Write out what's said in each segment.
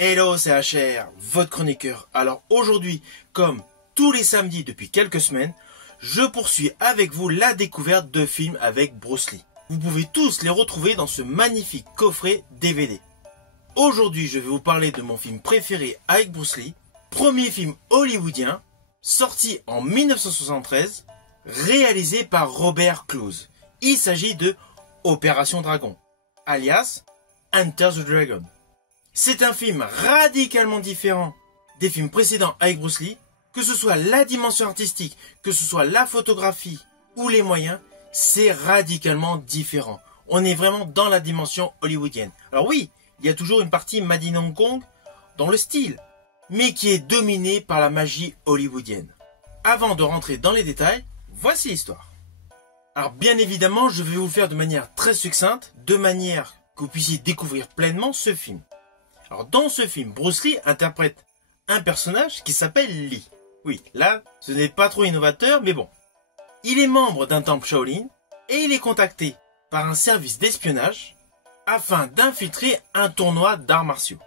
Hello, c'est HR, votre chroniqueur. Alors aujourd'hui, comme tous les samedis depuis quelques semaines, je poursuis avec vous la découverte de films avec Bruce Lee. Vous pouvez tous les retrouver dans ce magnifique coffret DVD. Aujourd'hui, je vais vous parler de mon film préféré avec Bruce Lee, premier film hollywoodien, sorti en 1973, réalisé par Robert Clouse. Il s'agit de Opération Dragon, alias Enter the Dragon. C'est un film radicalement différent des films précédents avec Bruce Lee, que ce soit la dimension artistique, que ce soit la photographie ou les moyens, c'est radicalement différent. On est vraiment dans la dimension hollywoodienne. Alors oui, il y a toujours une partie Made in Hong Kong dans le style, mais qui est dominée par la magie hollywoodienne. Avant de rentrer dans les détails, voici l'histoire. Alors bien évidemment, je vais vous faire de manière très succincte, de manière que vous puissiez découvrir pleinement ce film. Alors dans ce film, Bruce Lee interprète un personnage qui s'appelle Lee. Oui, là, ce n'est pas trop innovateur, mais bon. Il est membre d'un temple Shaolin et il est contacté par un service d'espionnage afin d'infiltrer un tournoi d'arts martiaux.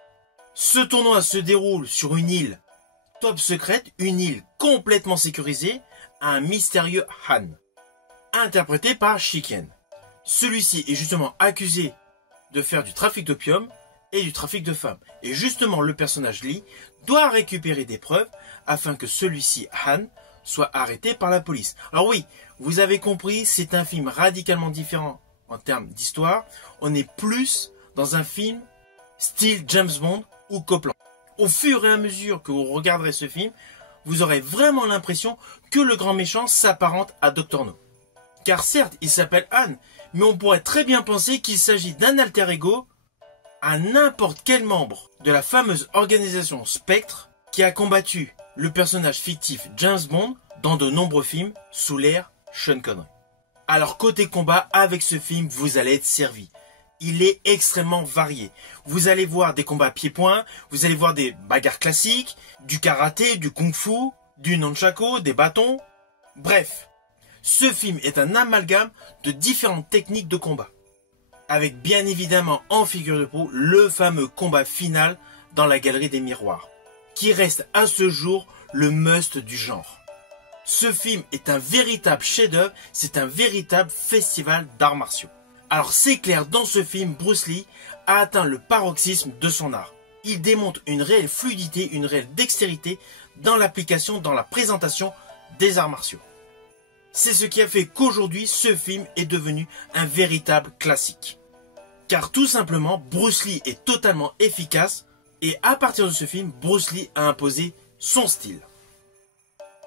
Ce tournoi se déroule sur une île top secrète, une île complètement sécurisée, à un mystérieux Han, interprété par Shiken. Celui-ci est justement accusé de faire du trafic d'opium et du trafic de femmes. Et justement, le personnage Lee doit récupérer des preuves afin que celui-ci, Han, soit arrêté par la police. Alors oui, vous avez compris, c'est un film radicalement différent en termes d'histoire. On est plus dans un film style James Bond ou Copland. Au fur et à mesure que vous regarderez ce film, vous aurez vraiment l'impression que le grand méchant s'apparente à Dr. No. Car certes, il s'appelle Han, mais on pourrait très bien penser qu'il s'agit d'un alter ego à n'importe quel membre de la fameuse organisation Spectre qui a combattu le personnage fictif James Bond dans de nombreux films sous l'ère Sean Connery. Alors côté combat, avec ce film, vous allez être servi. Il est extrêmement varié. Vous allez voir des combats pieds-poings, vous allez voir des bagarres classiques, du karaté, du kung-fu, du nunchaku, des bâtons. Bref, ce film est un amalgame de différentes techniques de combat, avec bien évidemment en figure de proue le fameux combat final dans la galerie des miroirs, qui reste à ce jour le must du genre. Ce film est un véritable chef-d'œuvre, c'est un véritable festival d'arts martiaux. Alors c'est clair, dans ce film, Bruce Lee a atteint le paroxysme de son art. Il démontre une réelle fluidité, une réelle dextérité dans l'application, dans la présentation des arts martiaux. C'est ce qui a fait qu'aujourd'hui, ce film est devenu un véritable classique. Car tout simplement, Bruce Lee est totalement efficace et à partir de ce film, Bruce Lee a imposé son style.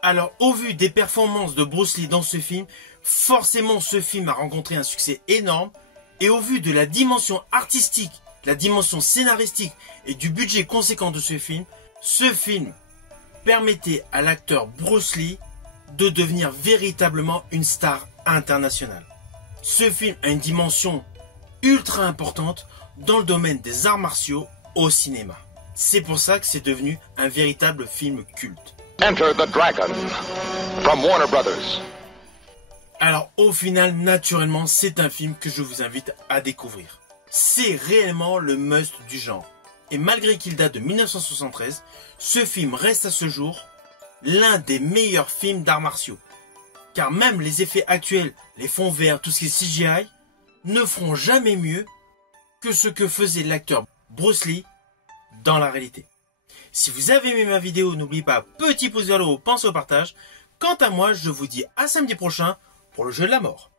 Alors, au vu des performances de Bruce Lee dans ce film, forcément ce film a rencontré un succès énorme et au vu de la dimension artistique, la dimension scénaristique et du budget conséquent de ce film permettait à l'acteur Bruce Lee de devenir véritablement une star internationale. Ce film a une dimension ultra importante dans le domaine des arts martiaux au cinéma. C'est pour ça que c'est devenu un véritable film culte. Enter the Dragon from Warner Brothers. Alors au final, naturellement, c'est un film que je vous invite à découvrir. C'est réellement le must du genre. Et malgré qu'il date de 1973, ce film reste à ce jour l'un des meilleurs films d'arts martiaux. Car même les effets actuels, les fonds verts, tout ce qui est CGI, ne feront jamais mieux que ce que faisait l'acteur Bruce Lee dans la réalité. Si vous avez aimé ma vidéo, n'oubliez pas, petit pouce vers le haut, pensez au partage. Quant à moi, je vous dis à samedi prochain pour le jeu de la mort.